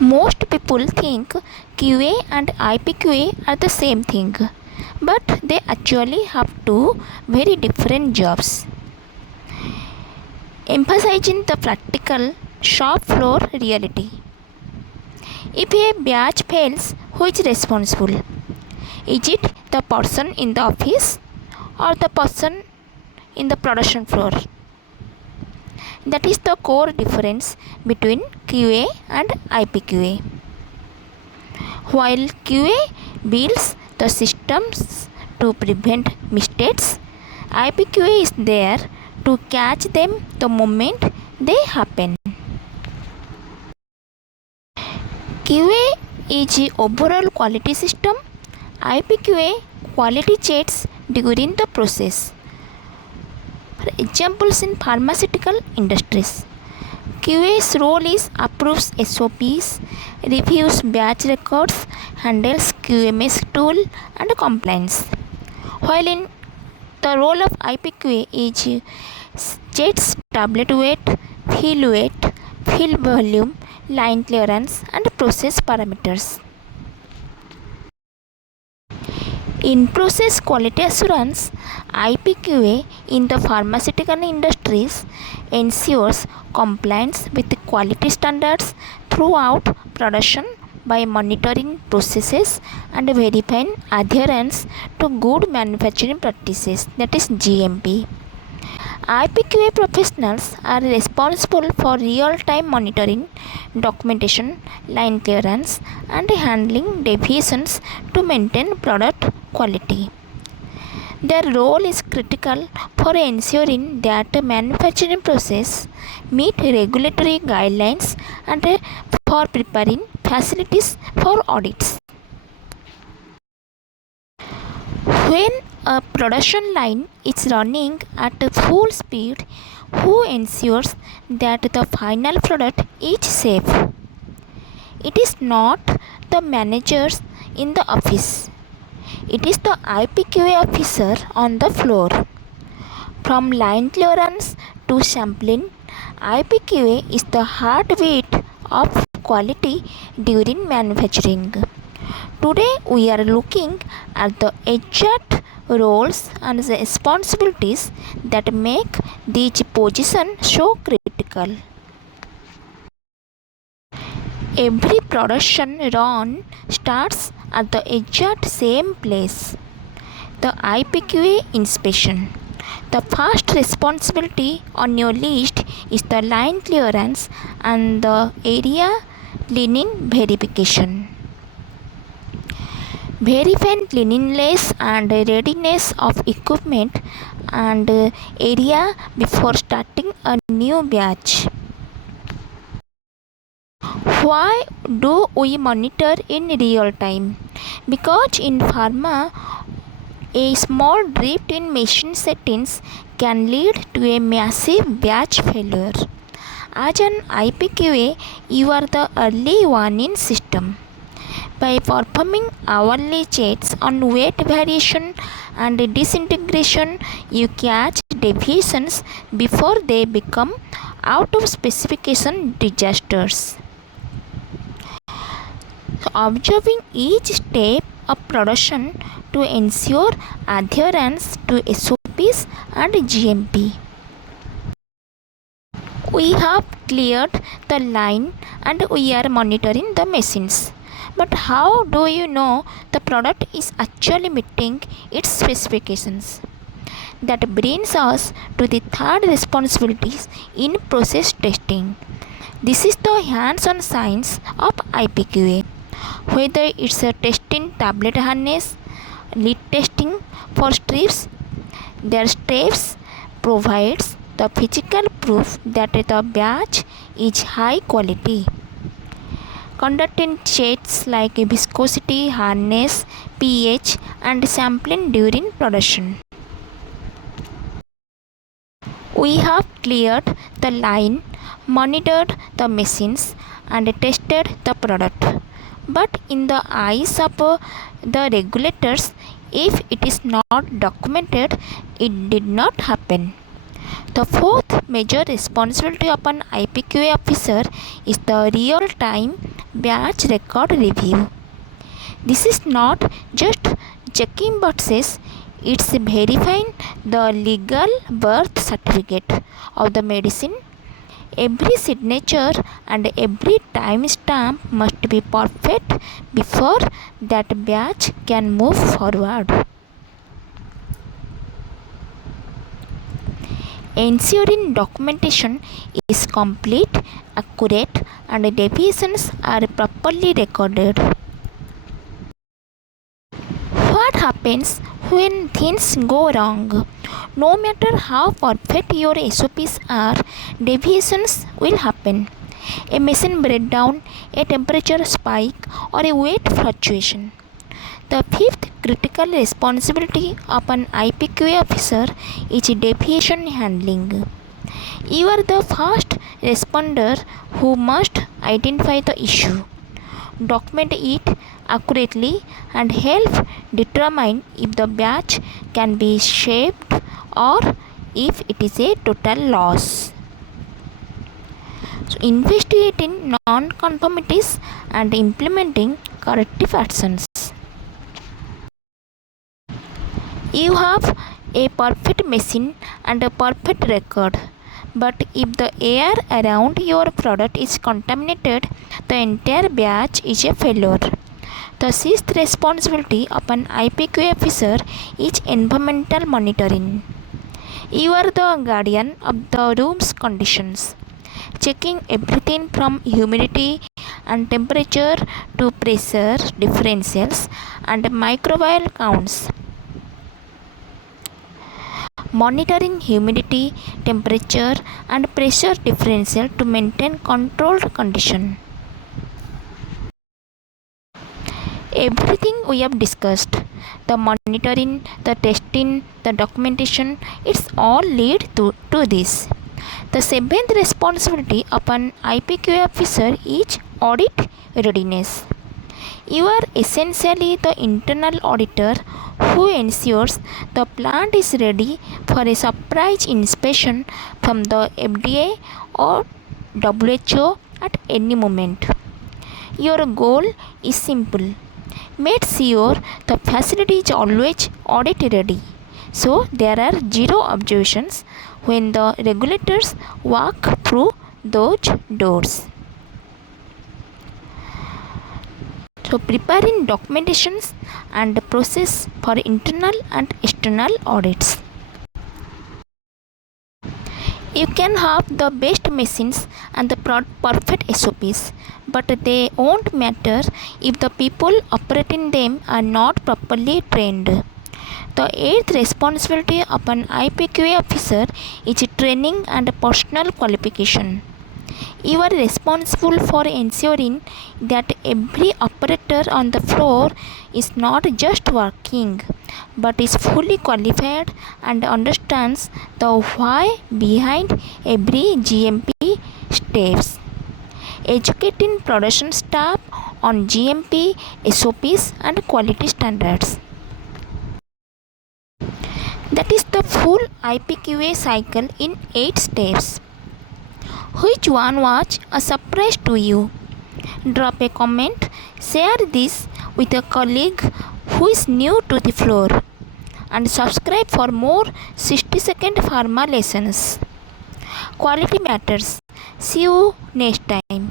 Most people think QA and IPQA are the same thing, but they actually have two very different jobs. Emphasizing the practical shop floor reality. If a batch fails, who is responsible? Is it the person in the office or the person in the production floor? That is the core difference between QA and IPQA. While QA builds the systems to prevent mistakes, IPQA is there to catch them the moment they happen. QA is the overall quality system. IPQA quality checks during the process. For examples in pharmaceutical industries, QA's role is approves SOPs, reviews batch records, handles QMS tool and compliance. While in the role of IPQA is checks tablet weight, fill volume, line clearance and process parameters. In process quality assurance, IPQA in the pharmaceutical industries ensures compliance with quality standards throughout production by monitoring processes and verifying adherence to good manufacturing practices, that is GMP. IPQA professionals are responsible for real-time monitoring, documentation, line clearance, and handling deviations to maintain product quality. Their role is critical for ensuring that the manufacturing process meet regulatory guidelines and for preparing facilities for audits. When a production line is running at full speed, who ensures that the final product is safe? It is not the managers in the office. It is the IPQA officer on the floor. From line clearance to sampling, IPQA is the heartbeat of quality during manufacturing. Today we are looking at the exact roles and the responsibilities that make these positions so critical. Every production run starts at the exact same place, the IPQA inspection. The first responsibility on your list is the line clearance and the area cleaning verification. Verifying cleanliness and readiness of equipment and area before starting a new batch. Why do we monitor in real time? Because in pharma, a small drift in machine settings can lead to a massive batch failure. As an IPQA, you are the early warning system. By performing hourly checks on weight variation and disintegration, you catch deviations before they become out of specification disasters. So, observing each step of production to ensure adherence to SOPs and GMP. We have cleared the line and we are monitoring the machines. But how do you know the product is actually meeting its specifications? That brings us to the third responsibility in process testing. This is the hands-on science of IPQA. Whether it's a testing tablet harness, lead testing for strips, their steps provides the physical proof that the batch is high quality. Conducting checks like viscosity, hardness, pH and sampling during production. We have cleared the line, monitored the machines and tested the product. But in the eyes of the regulators, if it is not documented, it did not happen. The fourth major responsibility of an IPQA officer is the real-time batch record review. This is not just checking boxes, it's verifying the legal birth certificate of the medicine. Every signature and every timestamp must be perfect before that batch can move forward. Ensuring documentation is complete, accurate, and deviations are properly recorded. What happens when things go wrong? No matter how perfect your SOPs are, deviations will happen. A machine breakdown, a temperature spike, or a weight fluctuation. The fifth critical responsibility of an IPQA officer is deviation handling. You are the first responder who must identify the issue, document it accurately, and help determine if the batch can be shaped or if it is a total loss. So, investigating non-conformities and implementing corrective actions. You have a perfect machine and a perfect record, but if the air around your product is contaminated, the entire batch is a failure. The sixth responsibility of an IPQA officer is environmental monitoring. You are the guardian of the room's conditions, checking everything from humidity and temperature to pressure differentials and microbial counts. Monitoring humidity, temperature, and pressure differential to maintain controlled condition. Everything we have discussed, the monitoring, the testing, the documentation, it's all lead to this. The seventh responsibility of an IPQA officer is audit readiness. You are essentially the internal auditor who ensures the plant is ready for a surprise inspection from the FDA or WHO at any moment. Your goal is simple. Make sure the facility is always audit ready, so there are zero observations when the regulators walk through those doors. So, preparing documentations and process for internal and external audits. You can have the best machines and the perfect SOPs, but they won't matter if the people operating them are not properly trained. The eighth responsibility of an IPQA officer is training and personal qualification. You are responsible for ensuring that every operator on the floor is not just working but is fully qualified and understands the why behind every GMP steps. Educating production staff on GMP, SOPs, and quality standards. That is the full IPQA cycle in 8 steps. Which one was a surprise to you? Drop a comment, share this with a colleague who is new to the floor, and subscribe for more 60-second pharma lessons. Quality matters. See you next time.